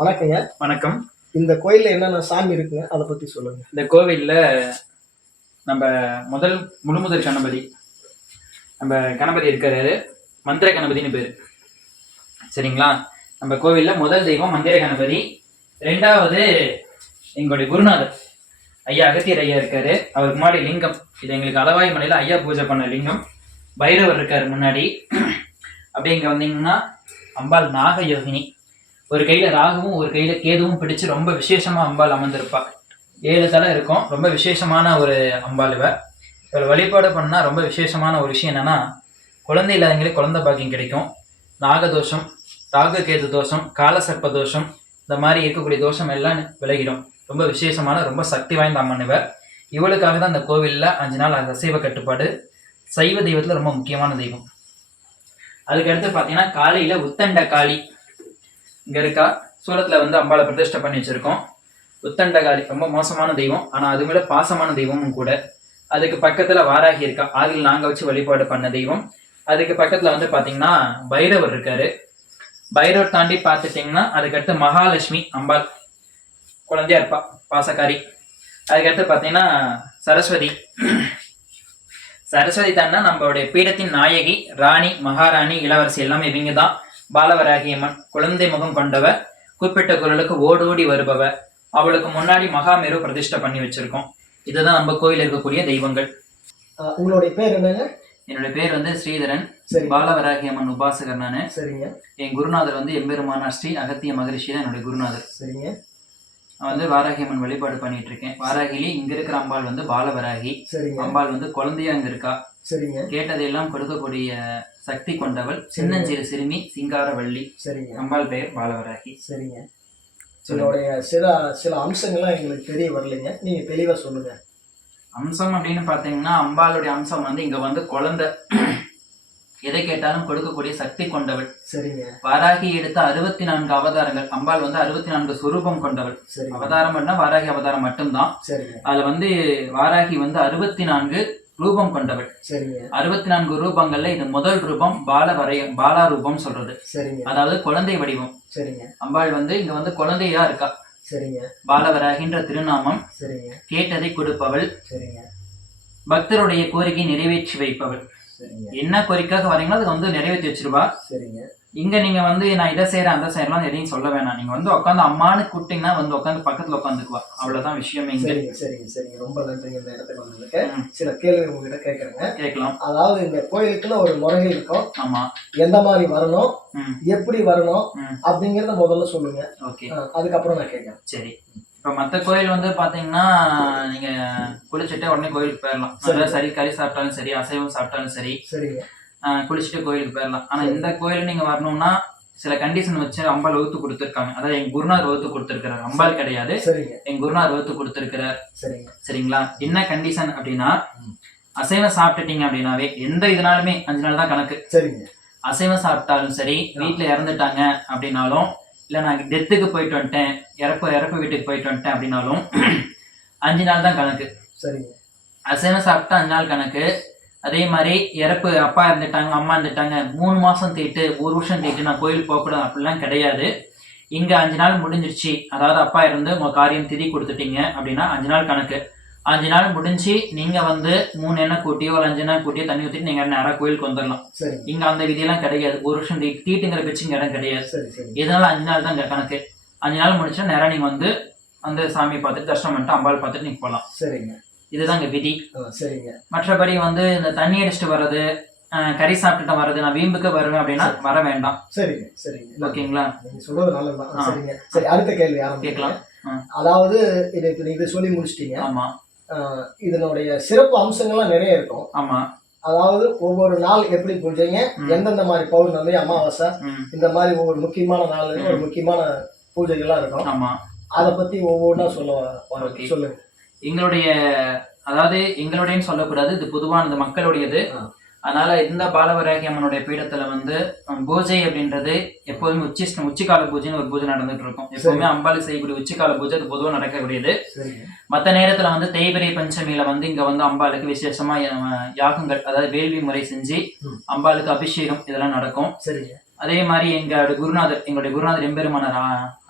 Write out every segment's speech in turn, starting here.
வணக்கங்க. வணக்கம். இந்த கோயில்ல என்னென்ன சாமி இருக்குங்க, அதை பத்தி சொல்லுங்க. இந்த கோவில்ல நம்ம முழுமுதல் கணபதி, நம்ம கணபதி இருக்காரு, மந்திர கணபதினு பேரு. சரிங்களா? நம்ம கோவில்ல முதல் தெய்வம் மந்திர கணபதி. ரெண்டாவது எங்களுடைய குருநாதர் ஐயா அகத்தியர் ஐயா இருக்காரு. அவருக்கு முன்னாடி லிங்கம், இது எங்களுக்கு அளவாய் மலையில ஐயா பூஜை பண்ண லிங்கம். பைரவர் இருக்காரு முன்னாடி. அப்படி இங்க வந்தீங்கன்னா அம்பாள் நாக யோகினி, ஒரு கையில ராகுவும் ஒரு கையில கேதுவும் பிடிச்சு ரொம்ப விசேஷமா அம்பாள் அமர்ந்திருப்பா. 7 தலை இருக்கும். ரொம்ப விசேஷமான ஒரு அம்பாள் இவர் வழிபாடு பண்ணா ரொம்ப விசேஷமான ஒரு விஷயம் என்னன்னா, குழந்தை இல்லாதவங்களுக்கு குழந்தை பாக்கியம் கிடைக்கும். நாகதோஷம், ராகு கேது தோஷம், காலசர்ப்ப தோஷம், இந்த மாதிரி இருக்கக்கூடிய தோஷம் எல்லாம் விலகிடும். ரொம்ப விசேஷமான ரொம்ப சக்தி வாய்ந்த அம்மன் இவளுக்காக தான் இந்த கோவில்ல 5 நாள் அசைவ கட்டுப்பாடு. சைவ தெய்வத்துல ரொம்ப முக்கியமான தெய்வம். அதுக்கடுத்து பாத்தீங்கன்னா காலையில உத்தண்ட காளி இங்க இருக்கா. சூலத்துல அம்பாளை பிரதிஷ்டை பண்ணி வச்சிருக்கோம். உத்தண்டகாளி ரொம்ப மோசமான தெய்வம், ஆனா அது மேல பாசமான தெய்வமும் கூட. அதுக்கு பக்கத்துல வாராகி இருக்கா, ஆதில் நாங்க வச்சு வழிபாடு பண்ண தெய்வம். அதுக்கு பக்கத்துல பாத்தீங்கன்னா பைரவர் இருக்காரு. பைரவர் தாண்டி பார்த்துட்டீங்கன்னா அதுக்கடுத்து மகாலட்சுமி அம்பாள் குழந்தையா இருப்பா, பாசக்காரி. அதுக்கடுத்து பாத்தீங்கன்னா சரஸ்வதி. சரஸ்வதி தாண்டா நம்மளுடைய பீடத்தின் நாயகி, ராணி, மகாராணி, இளவரசி எல்லாமே இவங்க தான். பாலவராகியம்மன் குழந்தை முகம் கொண்டவ, கூப்பிட்ட குரலுக்கு ஓடோடி வருபவ. அவளுக்கு முன்னாடி மகாமேரு பிரதிஷ்டை பண்ணி வச்சிருக்கோம். இதுதான் நம்ம கோயில் இருக்கக்கூடிய தெய்வங்கள். உங்களுடைய பேர் என்னங்க? என்னுடைய பேர் ஸ்ரீதரன். பாலவராகியம்மன் உபாசகர் நானு. சரிங்க. என் குருநாதர் எம்பெருமானார் ஸ்ரீ அகத்திய மகரிஷி தான் என்னுடைய குருநாதர். சரிங்க. நான் வாராகியம்மன் வழிபாடு பண்ணிட்டு இருக்கேன். வாராகிலே இங்க இருக்கிற அம்பாள் பாலவராகி. அம்பாள் குழந்தையா இங்க இருக்கா. சரிங்க. கேட்டதையெல்லாம் கொடுக்கக்கூடிய சக்தி கொண்டவள், சின்னஞ்சிறு சிறுமி, சிங்காரவள்ளி. சரிங்க. அம்பாள் பெயர் பாலவராகி. சரிங்க. இதோடைய சில அம்சங்கள்லாம் எங்களுக்கு தெரிய வரலைங்க, நீங்க தெளிவா சொல்லுங்க. அம்சம் அப்படின்னு பாத்தீங்கன்னா அம்பாளுடைய அம்சம் இங்க குழந்தை எதை கேட்டாலும் கொடுக்கக்கூடிய சக்தி கொண்டவள். சரிங்க. வாராகி எடுத்த 64 அவதாரங்கள். அம்பாள் 64 சுரூபம் கொண்டவள். அவதாரம் வாராகி அவதாரம் மட்டும்தான். அதுல வாராகி 64 ரூபம் கொண்டவள். 64 ரூபங்கள்ல இது முதல் ரூபம் பாலா ரூபம் சொல்றது. அதாவது குழந்தை வடிவம். அம்பாள் இங்க குழந்தையா இருக்கா. பாலவராகின்ற திருநாமம். கேட்டதை கொடுப்பவள். பக்தருடைய கோரிக்கை நிறைவேற்றி வைப்பவள். என்ன கோரிக்கைக்காக வரீங்களோ அதுக்கு நிறைவேற்றி வச்சிருவா. இங்க நீங்க நான் இதை செய்யறேன் அந்த செய்யலாம் எதையும் சொல்ல வேணாம். நீங்க உட்காந்து அம்மானு கூப்பிட்டீங்கன்னா உட்காந்து பக்கத்துல உட்காந்துக்குவா. அவ்வளவுதான் விஷயம். இங்க சரிங்க. ரொம்ப நன்றிங்க. இந்த இடத்துக்கு வந்ததுக்கு சில கேள்வி உங்ககிட்ட கேட்கறேங்க. கேட்கலாம். அதாவது இந்த கோயிலுக்குன்னு ஒரு முறைகள் இருக்கும். ஆமா. எந்த மாதிரி வரணும், எப்படி வரணும் அப்படிங்கறத முதல்ல சொல்லுங்க. ஓகே. அதுக்கப்புறம் நான் கேட்கறேன். சரி. இப்ப மத்த கோயில் பாத்தீங்கன்னா நீங்க குளிச்சுட்டு உடனே கோயிலுக்கு போயிடலாம். சரி, கறி சாப்பிட்டாலும் சரி, அசைவம் சாப்பிட்டாலும் சரி, குளிச்சுட்டு கோயிலுக்கு போயிடலாம். ஆனா இந்த கோயில் நீங்க வரணும்னா சில கண்டிஷன் வச்சு அம்பாள் வகுத்து கொடுத்துருக்காங்க. அதாவது எங்க குருநாதர் வகுத்து கொடுத்துருக்கிறார். அம்பாள் கிடையாது, எங்க குருநாதர் வகுத்து கொடுத்துருக்கிறார். சரிங்களா? என்ன கண்டிஷன் அப்படின்னா, அசைவம் சாப்பிட்டுட்டீங்க அப்படின்னாவே எந்த இதனாலுமே 5 நாள் தான் கணக்கு. அசைவம் சாப்பிட்டாலும் சரி, வீட்டுல இறந்துட்டாங்க அப்படின்னாலும், இல்ல நான் டெத்துக்கு போயிட்டு வந்துட்டேன், இறப்பு வீட்டுக்கு போயிட்டு வந்துட்டேன் அப்படின்னாலும் 5 நாள் தான் கணக்கு. அசைவம் சாப்பிட்டா 5 நாள் கணக்கு. அதே மாதிரி இறப்பு, அப்பா இருந்துட்டாங்க, அம்மா இருந்துட்டாங்க, 3 மாசம் தீட்டு, 1 வருஷம் தீட்டு நான் கோயிலுக்கு போகக்கூடாது அப்படிலாம் கிடையாது. இங்க 5 நாள் முடிஞ்சிருச்சு, அதாவது அப்பா இருந்து உங்க காரியம் திதி கொடுத்துட்டீங்க அப்படின்னா 5 நாள் கணக்கு. 5 நாள் முடிஞ்சு நீங்க 3 எண்ணெய் கூட்டியோ ஒரு 5 எண்ணெய் கூட்டியோ தண்ணி ஊற்றிட்டு நீங்க நேரம் கோயிலுக்கு வந்துடலாம். இங்க அந்த விதியெல்லாம் கிடையாது. 1 வருஷம் தீட்டுங்கிற பிச்சு இங்க இடம் கிடையாது. இதனால 5 நாள் தான் இங்க கணக்கு. 5 நாள் முடிச்சா நேரம் நீங்க அந்த சாமியை பார்த்துட்டு தர்ஷனம் பண்ணிட்டு அம்பாள் பார்த்துட்டு நீங்க போகலாம். இதுதான் இங்க விதி. மற்றபடி இந்த தண்ணி அடிச்சுட்டு வர்றது, கறி சாப்பிட்டுட்டு வர்றது, நான் வீம்புக்கு வருவேன் அப்படின்னா வர வேண்டாம். ஓகேங்களா? சொல்றது நல்லதுதான். அடுத்த கேள்வி கேட்கலாம். அதாவது இதை சொல்லி முடிச்சிட்டீங்க. ஆமா. இதனுடைய சிறப்பு அம்சங்கள்லாம் நிறைய இருக்கும். ஆமா. அதாவது ஒவ்வொரு நாள் எப்படி பூஜைங்க, எந்தெந்த மாதிரி பௌர்ணமி, அமாவாசை, இந்த மாதிரி ஒவ்வொரு முக்கியமான நாள் ஒரு முக்கியமான பூஜைகள்லாம் இருக்கும். ஆமா. அதை பத்தி ஒவ்வொன்றா சொல்லுங்க. எங்களுடைய சொல்லக்கூடாது, இது பொதுவானது, மக்களுடையது. அதனால இந்த பாலவராகி அம்மனுடைய பீடத்துல பூஜை அப்படின்றது எப்போதுமே உச்சிக்கால பூஜைன்னு ஒரு பூஜை நடந்துட்டு இருக்கும். எப்பவுமே அம்பாளி செய்யக்கூடிய உச்சிக்கால பூஜை அது பொதுவாக நடக்கக்கூடியது. மற்ற நேரத்துல தேய்பிரை பஞ்சமியில இங்க அம்பாளுக்கு விசேஷமா யாகங்கள், அதாவது வேள்வி முறை செஞ்சு அம்பாளுக்கு அபிஷேகம் இதெல்லாம் நடக்கும். அதே மாதிரி எங்களுடைய குருநாதர் எம்பெருமானார்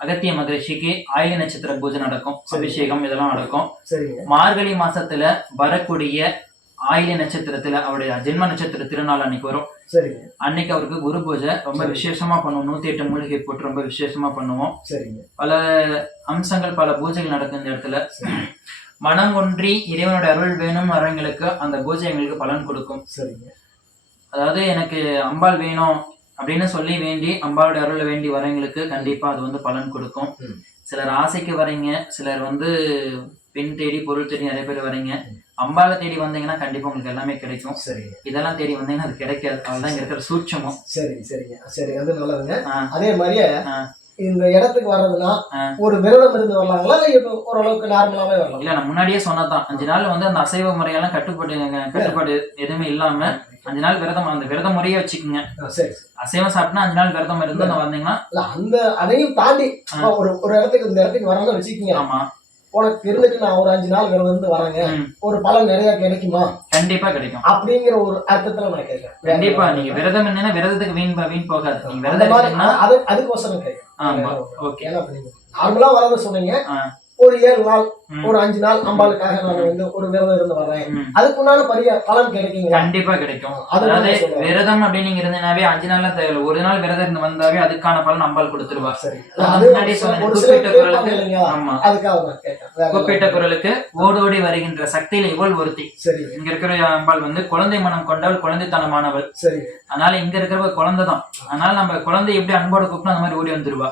அகத்திய மகரிஷிக்கு ஆயில நட்சத்திர பூஜை நடக்கும், அபிஷேகம் இதெல்லாம் நடக்கும். சரிங்க. மார்கழி மாசத்துல வரக்கூடிய ஆயில நட்சத்திரத்துல அவருடைய ஜென்ம நட்சத்திர திருநாள் அன்னைக்கு வரும். சரிங்க. அன்னைக்கு அவருக்கு குரு பூஜை ரொம்ப விசேஷமா பண்ணுவோம். 108 மூலிகை போட்டு ரொம்ப விசேஷமா பண்ணுவோம். சரிங்க. பல அம்சங்கள், பல பூஜைகள் நடக்கும் இந்த இடத்துல. மனம் ஒன்றி இறைவனோட அருள் வேணும் வரவங்களுக்கு அந்த பூஜை எங்களுக்கு பலன் கொடுக்கும். சரிங்க. அதாவது எனக்கு அம்பாள் வேணும் அப்படின்னு சொல்லி வேண்டி அம்பாளோட அருளை வேண்டி வரவங்களுக்கு கண்டிப்பா அது வந்து பலன் கொடுக்கும். சிலர் ஆசைக்கு வரீங்க, சிலர் வந்து பெண் தேடி பொருள் தேடி நிறைய பேர் வரீங்க. அம்பாளை தேடி வந்தீங்கன்னா கண்டிப்பா உங்களுக்கு எல்லாமே கிடைக்கும். சரிங்க. இதெல்லாம் தேடி வந்தீங்கன்னா அது கிடைக்காது. அதுதான் இங்க இருக்கிற சூட்சமும். சரிங்க. சரி, அது நல்லதுங்க. அதே மாதிரியே இந்த இடத்துக்கு வர்றதுன்னா ஒரு விரதம் இருந்து வரலாங்களா, இல்ல ஓரளவுக்கு நார்மலாவே வரலாம்? இல்ல, நான் முன்னாடியே சொன்னதான் 5 நாள் வந்து அந்த அசைவ முறையெல்லாம் கட்டுப்பாடு எதுவுமே இல்லாம 5 நாள் விரதம், அந்த விரத முறையே வச்சுக்கோங்க. அசைவம் சாப்பிட்டா 5 நாள் விரதம் இருந்து வந்தீங்கன்னா அந்த அதையும் தாண்டி ஒரு இடத்துக்கு இந்த இடத்துக்கு வரணும்னு வச்சுக்கோங்க. ஆமா, உனக்கு இருந்துட்டு நான் ஒரு 5 நாள் விரதம் இருந்து வரேங்க, ஒரு பலன் நிறைய கிடைக்குமா? கண்டிப்பா கிடைக்கும். அப்படிங்கிற ஒரு அர்த்தத்துல நான் கேட்கிறேன். கண்டிப்பா நீங்க விரதம் என்னன்னா விரதத்துக்கு வீண் போகாது. நீங்க விரதம் அதுக்கோசரம் கேட்கிறேன். ஆமா, ஓகே. நார்மலா வரத சொன்னீங்க, ஒரு 7 நாள் ஒரு 5 நாள் அம்பாளுக்காக நான் வந்து ஒரு விரதம் இருந்து வர்றேன், அதுக்குண்டான பலன் கிடைக்குங்க? கண்டிப்பா கிடைக்கும். அதாவது விரதம் அப்படின்னு இருந்தனாவே 5 நாள்லாம் தேவை. ஒரு நாள் விரதம் இருந்து வந்தாவே அதுக்கான பலன் அம்பாள் கொடுத்துருவா. கூப்பிட்ட குரலுக்கு ஓடோடி வருகின்ற சக்தியில இவள் ஒருத்தி. இங்க இருக்கிற அம்பாள் வந்து குழந்தை மனம் கொண்டவள், குழந்தைத்தனமானவள். அதனால இங்க இருக்கிறவ குழந்தைதான். அதனால நம்ம குழந்தை எப்படி அன்போட கூப்பிட்டோம் அந்த மாதிரி ஓடி வந்துருவா.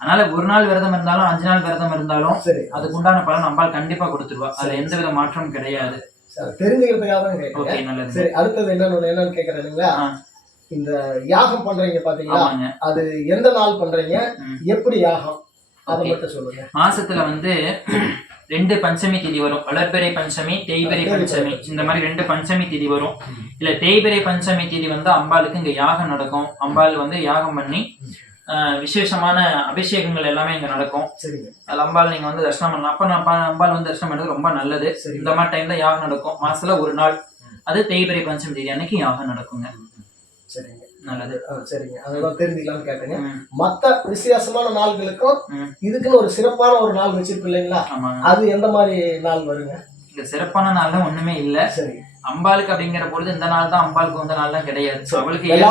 அதனால ஒரு நாள் விரதம் இருந்தாலும் 5 நாள் விரதம் இருந்தாலும் அதுக்கு உண்டான பலன் அம்பாள் கண்டிப்பா கொடுத்துருவா. அதுல எந்த வித மாற்றமும் கிடையாது. தெரிஞ்சுக்கிறதுக்காக தான் கேட்கிறேன். சரி, அடுத்தது என்னன்னு கேக்குறீங்களா? இந்த யாகம் பண்றீங்க பாத்தீங்களா, அது எந்த நாள் பண்றீங்க, எப்படி யாகம், அதை மட்டும் சொல்லுங்க. மாசத்துல வந்து 2 பஞ்சமி திதி வரும். வளர்பிறை பஞ்சமி, தேய்பிறை பஞ்சமி, இந்த மாதிரி 2 பஞ்சமி திதி வரும். இல்ல தேய்பிறை பஞ்சமி திதி வந்து அம்பாளுக்கு இங்க யாகம் நடக்கும். அம்பாள் வந்து யாகம் பண்ணி விசேஷமான அபிஷேகங்கள் எல்லாமே இங்க நடக்கும். அதுல அம்பாள் நீங்க வந்து தரிசனம் பண்ணலாம். அப்ப அம்பாள் வந்து தரிசனம் பண்ணது ரொம்ப நல்லது. இந்த மாதிரி டைம்ல யாகம் நடக்கும். மாசத்துல ஒரு நாள், அது தேய்பிறை பஞ்சமி தேதி அன்னைக்கு யாகம் நடக்குங்க. சரிங்க, நல்லது. சரிங்க, அதெல்லாம் தெரிஞ்சுக்கலாம்னு கேட்டேங்க. மத்த விசேஷமான நாள்களுக்கும் இதுக்குன்னு ஒரு சிறப்பான ஒரு நாள் வச்சிருப்பு இல்லைங்களா? அது எந்த மாதிரி நாள் வருங்க? இந்த சிறப்பான நாள்லாம் ஒண்ணுமே இல்ல. சரி, அம்பாளுக்கு அப்படிங்கிற பொழுது இந்த நாள் தான் அம்பாளுக்கு வந்த நாள் தான் கிடையாது. அவளுக்கு எல்லா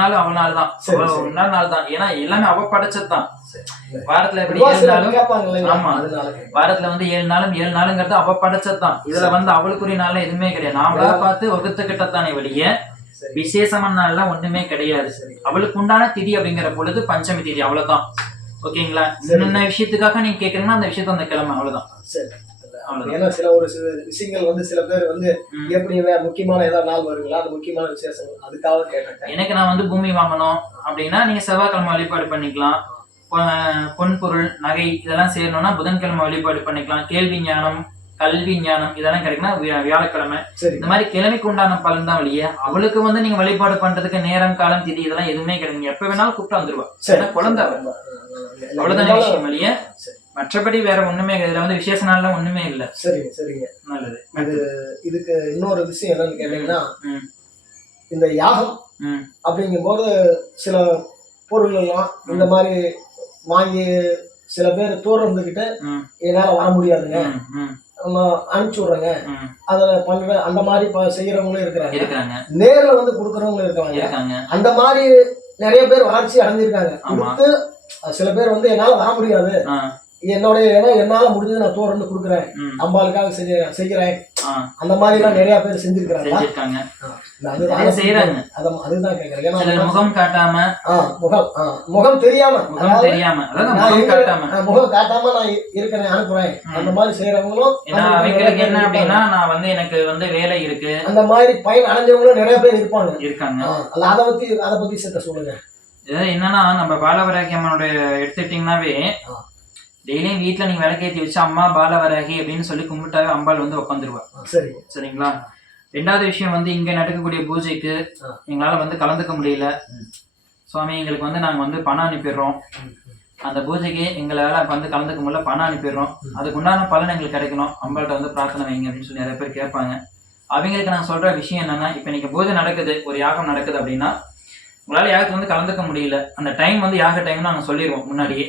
நாளும் அவள் நாள் தான், ஒன்னா நாள் தான். ஏன்னா எல்லாமே அவ படைச்சதுதான். வாரத்துல எப்படி 7 நாளும், ஆமா, வாரத்துல வந்து 7 நாளும் 7 நாளுங்கிறது அவ படைச்சதுதான். இதுல வந்து அவளுக்குரிய நாள்ல எதுவுமே கிடையாது. நாமளா பார்த்து வகுத்துக்கிட்டத்தானே வெளிய விசேஷமான நாள்லாம் ஒண்ணுமே கிடையாது. அவளுக்கு உண்டான திதி அப்படிங்கிற பொழுது பஞ்சமி திதி, அவ்வளவுதான். ஓகேங்களா? என்ன விஷயத்துக்காக நீங்க கேக்குறீங்கன்னா அந்த விஷயத்த அந்த கிழமை, அவ்வளவுதான். ஏன்னா சில விஷயங்கள் வந்து சில பேர் வந்து எப்படி முக்கியமான ஏதாவது நாள் வருங்களா, அது முக்கியமான விசேஷங்கள், அதுக்காக கேட்டேன். எனக்கு நான் வந்து பூமி வாங்கணும் அப்படின்னா நீங்க செவ்வாய்க்கிழமை வழிபாடு பண்ணிக்கலாம். பொன் பொருள் நகை இதெல்லாம் சேரணும்னா புதன்கிழமை வழிபாடு பண்ணிக்கலாம். கேள்வி ஞானம், கல்வி ஞானம் இதெல்லாம் கிடைக்குன்னா வியாழக்கிழமை. இந்த மாதிரி கிழமைக்கு உண்டான பலன் தான் வழியே. அவளுக்கு வந்து நீங்க வழிபாடு பண்றதுக்கு நேரம், காலம், திதி இதெல்லாம் எதுவுமே கிடையாது. எப்ப வேணாலும் கூப்பிட்டு வந்துருவா. குழந்தை அவ்வளவுதான விஷயம் வழியே. மற்றபடி வேற ஒண்ணுமே இதுல வந்து விசேஷ நாள்லாம் ஒண்ணுமே இல்ல. சரிங்க, நல்லது. இதுக்கு இன்னொரு விஷயம் என்னன்னு கேட்டீங்கன்னா, இந்த யாகம் அப்படிங்கும் போது சில பொருள் எல்லாம் இந்த மாதிரி வாங்கி சில பேர் தூரம் இருந்துகிட்டு என்னால வர முடியாதுங்க, அனுப்பிச்சு விடுறேங்க, அத பண்ற அந்த மாதிரி செய்யறவங்களும் இருக்கிறாங்க. நேர்ல வந்து கொடுக்கறவங்களும் இருக்காங்க. அந்த மாதிரி நிறைய பேர் வளர்ச்சி அடைஞ்சிருக்காங்க. கொடுத்து சில பேர் வந்து என்னால வர முடியாது, என்னால முடிஞ்சது நான் தோறந்து கொடுக்குறேன், அம்பாளுக்காக செய்யறேன், அந்த மாதிரி எல்லாம் நிறைய பேர் செஞ்சிருக்காங்க. அதுதான் கேக்குறேன். முகம் காட்டாம, முகம் தெரியாம முகம் காட்டாம நான் இருக்கிறேன், அனுப்புறேன், அந்த மாதிரி செய்யறவங்களும் அவங்களுக்கு என்ன அப்படின்னா, நான் வந்து எனக்கு வந்து வேலை இருக்கு, அந்த மாதிரி பயன் அடைஞ்சவங்களும் நிறைய பேர் இருக்காங்க. அதை பத்தி சேர்த்த சொல்லுங்க. என்னன்னா, நம்ம பாலவராகி அம்மனுடைய எடுத்துட்டீங்கன்னாவே டெய்லியும் வீட்டுல நீங்க விளக்கேற்றி வச்சு அம்மா பாலவராகி அப்படின்னு சொல்லி கும்பிட்டாவே அம்பாள் வந்து உட்காந்துருவா. சரிங்களா? 2வது விஷயம் வந்து இங்க நடக்கக்கூடிய பூஜைக்கு எங்களால வந்து கலந்துக்க முடியல சுவாமி, எங்களுக்கு வந்து நாங்க வந்து பணம் அனுப்பிடுறோம், அந்த பூஜைக்கு எங்களால வந்து கலந்துக்க முடியல, பணம் அனுப்பிடுறோம், அதுக்கு உண்டான பலன் எங்களுக்கு கிடைக்கணும், அம்பாள்கிட்ட வந்து பிரார்த்தனை வைங்க அப்படின்னு சொல்லி நிறைய பேர் கேட்பாங்க. அவங்களுக்கு நான் சொல்ற விஷயம் என்னன்னா, இப்ப நீங்க பூஜை நடக்குது, ஒரு யாகம் நடக்குது அப்படின்னா உங்களால யாருக்கு வந்து கலந்துக்க முடியல, அந்த டைம் வந்து யாக டைம் நாங்க சொல்லிடுவோம் முன்னாடியே.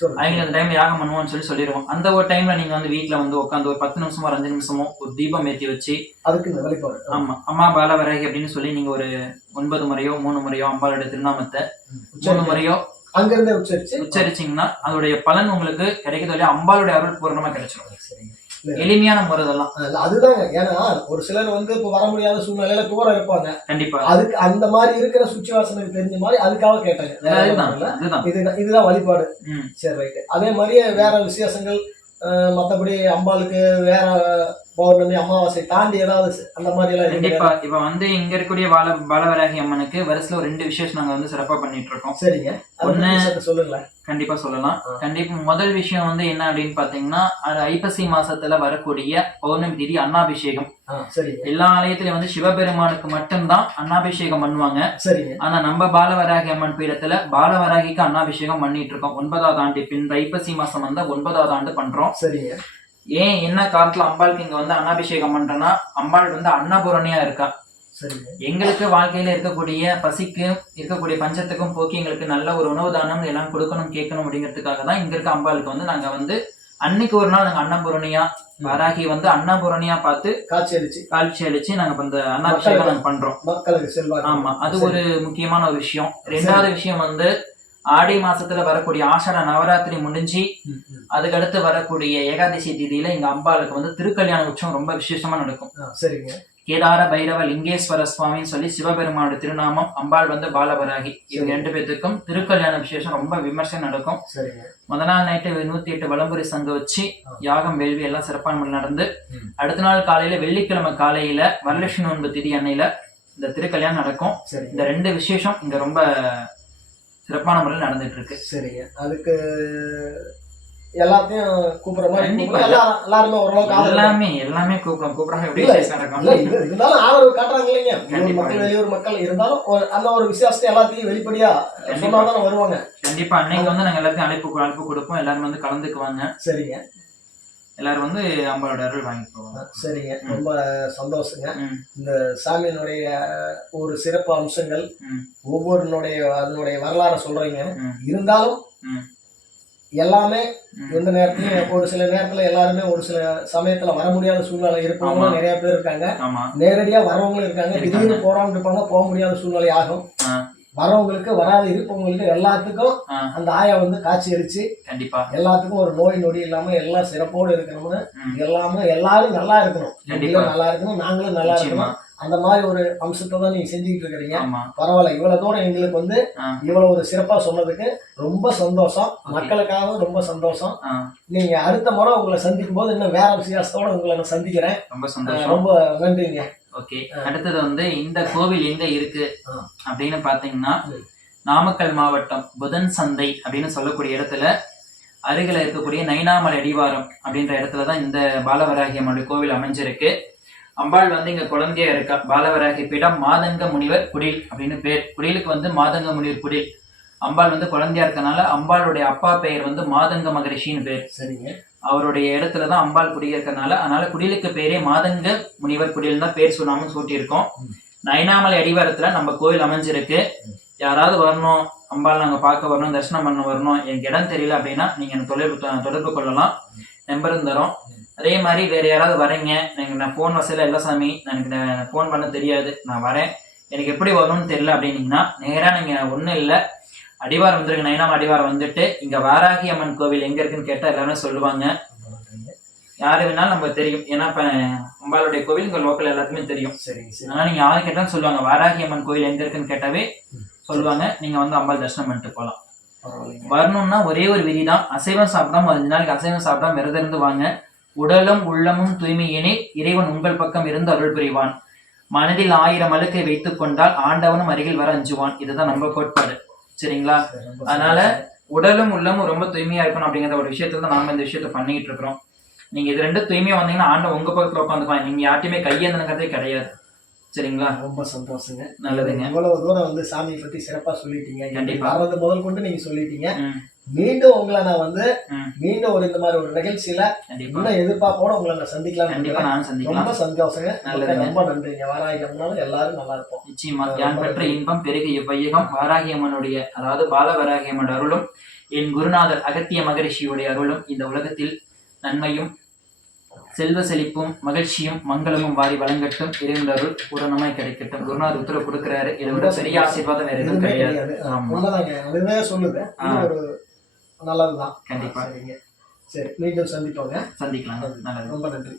சொல்லுங்க. அவங்க அந்த டைம் யாகம் பண்ணுவோம்னு சொல்லிடுவோம். அந்த ஒரு டைம்ல நீங்க வந்து வீட்டுல வந்து உட்காந்து ஒரு 10 நிமிஷமோ 5 நிமிஷமோ ஒரு தீபம் ஏற்றி வச்சு, அதுக்கு இந்த வழிபாடு. ஆமா, அம்மா பால வராகி அப்படின்னு சொல்லி நீங்க ஒரு 9 முறையோ 3 முறையோ அம்பாளுடைய திருநாமத்தை 3 முறையோ அங்கிருந்தே உச்சரிச்சீங்கன்னா அதோடைய பலன் உங்களுக்கு கிடைக்கிறது இல்லையா, அம்பாளுடைய அருள் பூர்ணமா கிடைச்சிடும். சரிங்க. எளிமையான முறை இதெல்லாம். அதுதாங்க. ஏன்னா ஒரு சிலர் வந்து இப்ப வர முடியாத சூழ்நிலையில தூரம் இருப்பாங்க. கண்டிப்பா. அதுக்கு அந்த மாதிரி இருக்கிற சுச்சுவேஷனுக்கு தெரிஞ்ச மாதிரி அதுக்காக கேட்டாங்க. இதுதான் வழிபாடு. சரி, ரைட்டு. அதே மாதிரியே வேற விசேஷங்கள் மத்தபடி அம்பாளுக்கு வேற பௌர்ணமி அமாவாசை தாண்டி ஏதாவது அந்த மாதிரி எல்லாம்? கண்டிப்பா. இப்ப வந்து இங்க இருக்கக்கூடிய பாலவராகி அம்மனுக்கு வருஷத்துல ஒரு 2 விசேஷம் நாங்க வந்து சிறப்பா பண்ணிட்டு இருக்கோம். சரிங்க. ஒண்ணு சொல்லுங்களேன். கண்டிப்பா சொல்லலாம். கண்டிப்பா முதல் விஷயம் வந்து என்ன அப்படின்னு பாத்தீங்கன்னா, அது ஐப்பசி மாசத்துல வரக்கூடிய பௌர்ணமி திதி அன்னாபிஷேகம். எல்லா ஆலயத்திலயும் வந்து சிவபெருமானுக்கு மட்டும்தான் அன்னாபிஷேகம் பண்ணுவாங்க. சரிங்க. ஆனா நம்ம பாலவராகி அம்மன் பீடத்துல பாலவராகிக்கு அன்னாபிஷேகம் பண்ணிட்டு இருக்கோம். 9வது ஆண்டு. இந்த ஐப்பசி மாசம் வந்து 9வது ஆண்டு பண்றோம். சரிங்க. ஏன் என்ன காலத்துல அம்பாளுக்கு இங்க வந்து அன்னாபிஷேகம் பண்றோம்னா, அம்பாள் வந்து அன்னபூரணியா இருக்கா. எங்களுக்கு வாழ்க்கையில இருக்கக்கூடிய பசிக்கும் இருக்கக்கூடிய பஞ்சத்துக்கும் போக்கி எங்களுக்கு நல்ல ஒரு உணவு தானம் எல்லாம் கொடுக்கணும் கேட்கணும் அப்படிங்கிறதுக்காக தான் இங்க இருக்க அம்பாளுக்கு வந்து நாங்க வந்து அன்னைக்கு ஒரு நாள் நாங்க அன்னபூரணியா வராகி வந்து அன்னபூரணியா பார்த்து காட்சி அளிச்சு நாங்க இந்த அன்னாபிஷேகம் நாங்க பண்றோம் மக்களுக்கு. ஆமா, அது ஒரு முக்கியமான ஒரு விஷயம். 2வது விஷயம் வந்து ஆடி மாசத்துல வரக்கூடிய ஆஷாட நவராத்திரி முடிஞ்சு அதுக்கடுத்து வரக்கூடிய ஏகாதசி திதியில எங்க அம்பாளுக்கு வந்து திருக்கல்யாண உற்சவம் ரொம்ப விசேஷமா நடக்கும். சரிங்க. கேதார பைரவ லிங்கேஸ்வர சுவாமின்னு சொல்லி சிவபெருமானோட திருநாமம், அம்பாள் வந்து பாலவராகி, இவங்க 2 பேத்துக்கும் திருக்கல்யாண விசேஷம் ரொம்ப விமர்சனம் நடக்கும். முதல் நாள் நைட்டு 108 வலம்புரி சங்க வச்சு யாகம் வேள்வி எல்லாம் சிறப்பான முறையில் நடந்து, அடுத்த நாள் காலையில வெள்ளிக்கிழமை காலையில வரலட்சுமி நோன்பு திதி அன்னையில இந்த திருக்கல்யாணம் நடக்கும். இந்த 2 விசேஷம் இங்க ரொம்ப சிறப்பான முறையில் நடந்துட்டு இருக்கு. சரிங்க. அதுக்கு எல்லாத்தையும் கூப்பிடுற மாதிரி எல்லாருமே ஓரளவுக்கு எல்லாமே கூப்பிடுறாங்க. எப்படி இருந்தாலும் ஆதரவு காட்டுறாங்க இல்லைங்க. மக்கள் வெளியூர் மக்கள் இருந்தாலும் அந்த ஒரு விசேஷத்தை எல்லாத்தையும் வெளிப்படையா சொன்னாதான் வருவாங்க. கண்டிப்பா. அன்னைக்கு வந்து நாங்க எல்லாத்தையும் அழைப்பு கொடுப்போம். எல்லாரும் வந்து கலந்துக்குவாங்க. சரிங்க. எல்லாரும் வந்து அம்பாளோட அருள் வாங்கிட்டு போவாங்க. சரிங்க. ரொம்ப சந்தோஷங்க. இந்த சாமியினுடைய ஒரு சிறப்பு அம்சங்கள் ஒவ்வொருனுடைய அதனுடைய வரலாறு சொல்றீங்க. இருந்தாலும் எல்லாமே எந்த நேரத்திலயும் ஒரு சில நேரத்துல எல்லாருமே ஒரு சில சமயத்துல வர முடியாத சூழ்நிலை இருப்பவங்க நிறைய பேர் இருக்காங்க. நேரடியா வரவங்களும் இருக்காங்க. திடீர்னு போறான்னு இருப்பாங்க, போக முடியாத சூழ்நிலை ஆகும். வரவங்களுக்கு வராது இருப்பவங்களுக்கு எல்லாத்துக்கும் அந்த ஆயா வந்து காட்சி அளிச்சு கண்டிப்பா எல்லாத்துக்கும் ஒரு நோய் நொடி இல்லாம எல்லாம் சிறப்போடு இருக்கணும்னு எல்லாரும் நல்லா இருக்கணும். நல்லா இருக்கணும், நாங்களும் நல்லா இருக்கணும். அந்த மாதிரி ஒரு அம்சத்தை தான் நீங்க செஞ்சுக்கிட்டு இருக்கிறீங்க. பரவாயில்ல. இவ்வளவு தூரம் எங்களுக்கு வந்து இவ்வளவு ஒரு சிறப்பா சொன்னதுக்கு ரொம்ப சந்தோஷம். மக்களுக்காக ரொம்ப சந்தோஷம். நீங்க அடுத்த முறை உங்களை சந்திக்கும் போது இன்னும் வேற வித்தியாசத்தோட உங்களை நான் சந்திக்கிறேன். ரொம்ப சந்தோஷம். ரொம்ப நன்றிங்க. ஓகே. அடுத்தது வந்து இந்த கோவில் எங்க இருக்கு அப்படின்னு பாத்தீங்கன்னா, நாமக்கல் மாவட்டம் புதன் சந்தை அப்படின்னு சொல்லக்கூடிய இடத்துல அருகில இருக்கக்கூடிய நைனாமலை அடிவாரம் அப்படின்ற இடத்துலதான் இந்த பாலவராகி அம்மனுடைய கோவில் அமைஞ்சிருக்கு. அம்பாள் வந்து இங்க குழந்தையா இருக்கா. பாலவராகி பீடம் மாதங்க முனிவர் குடில் அப்படின்னு பேர். குடிலுக்கு வந்து மாதங்க முனிவர் குடில். அம்பாள் வந்து குழந்தையா இருக்கனால அம்பாளுடைய அப்பா பெயர் வந்து மாதங்க மகரிஷின்னு பேர். சரிங்க. அவருடைய இடத்துலதான் அம்பாள் குடியிருக்கனால அதனால குடிலுக்கு பேரே மாதங்க முனிவர் குடில் தான் பேர் சொல்லாமல் சூட்டியிருக்கோம். நைனாமலை அடிவாரத்துல நம்ம கோயில் அமைஞ்சிருக்கு. யாராவது வரணும், அம்பாள் நாங்க பார்க்க வரணும், தரிசனம் பண்ண வரணும், எனக்கு இடம் தெரியல அப்படின்னா நீங்க எனக்கு தொடர்பு கொள்ளலாம். நம்பரும் தரோம். அதே மாதிரி வேற யாராவது வரீங்க, நான் ஃபோன் வசதியில் இல்லை சாமி, எனக்கு ஃபோன் பண்ண தெரியாது, நான் வரேன், எனக்கு எப்படி வரணும்னு தெரியல அப்படின்னீங்கன்னா நேராக நீங்கள் ஒன்றும் இல்லை, அடிவாரம் வந்துருக்கு. நைனாமலை அடிவாரம் வந்துட்டு இங்கே வாராகி அம்மன் கோவில் எங்கே இருக்குன்னு கேட்டால் எல்லாருமே சொல்லுவாங்க. யாரு வேணாலும் நமக்கு தெரியும். ஏன்னா இப்போ அம்பாளுடைய கோவில் இங்கே லோக்கல் எல்லாத்துக்குமே தெரியும். ஆனால் நீங்கள் யாரும் கேட்டாலும் சொல்லுவாங்க வாராகி அம்மன் கோவில் எங்கே இருக்குன்னு கேட்டாவே சொல்லுவாங்க. நீங்கள் வந்து அம்பாள் தரிசனம் பண்ணிட்டு போகலாம். வரணும்னா ஒரே ஒரு விதி தான், அசைவம் சாப்பிடாம 5 நாளைக்கு அசைவம் சாப்பிடாம விரதம் இருந்து வாங்க. உடலும் உள்ளமும் தூய்மையினே இறைவன் உங்கள் பக்கம் இருந்து அருள் புரிவான். மனதில் 1000 அழுக்கை வைத்துக் கொண்டால் ஆண்டவனும் அருகில் வர அஞ்சுவான். இதுதான் நம்ம கோட்பாடு. சரிங்களா? அதனால உடலும் உள்ளமும் ரொம்ப தூய்மையா இருக்கணும் அப்படிங்கிற ஒரு விஷயத்துல தான் நாம இந்த விஷயத்த பண்ணிட்டு இருக்கிறோம். நீங்க இது 2 தூய்மையா வந்தீங்கன்னா ஆண்டவன் உங்க பக்கத்துல உட்காந்துக்குவாங்க. நீங்க யார்ட்டையுமே கையேந்தனுங்கிறதே கிடையாது. சரிங்களா? ரொம்ப சந்தோஷங்க. நல்லதுங்க. இவ்வளவு தூரம் வந்து சாமியை பத்தி சிறப்பா சொல்லிட்டீங்க. கண்டிப்பா. வர்றது முதல் கொண்டு நீங்க சொல்லிட்டீங்க. ம், மீண்டும் உங்களை நான் வந்து ம். மீண்டும் இந்த மாதிரி ஒரு நிகழ்ச்சியில கண்டிப்பா இன்னும் எதிர்பார்ப்போட உங்களை நான் சந்திக்கலாம். கண்டிப்பா நானும் சந்திக்கலாம். ரொம்ப சந்தோஷங்க. நல்லதுங்க. ரொம்ப நன்றிங்க. வாராகினாலும் எல்லாரும் நல்லா இருப்போம். நிச்சயமா யான் பெற்ற இன்பம் பெருக இவ்வையகம் வாராகி அம்மனுடைய அதாவது பால வராகி அம்மன் அருளும் என் குருநாதர் அகத்திய மகரிஷியுடைய அருளும் இந்த உலகத்தில் நன்மையும் செல்வ செழிப்பும் மகிழ்ச்சியும் மங்களமும் வாரி வழங்கட்டும். இறைவன் அருள் பூரணமாய் கிடைக்கட்டும். குருநாதர் உத்தரவு கொடுக்கிறாரு. இதை விட பெரிய ஆசீர்வாதம் வேற எதுவும் கிடையாது. ஆமா, உண்மைதாங்க. அதுவே சொல்லுது. ஒரு நல்லதுதான். கண்டிப்பா. சரிங்க. சரி, மீண்டும் சந்திப்போங்க. சந்திக்கலாம். நல்லது. ரொம்ப நன்றி.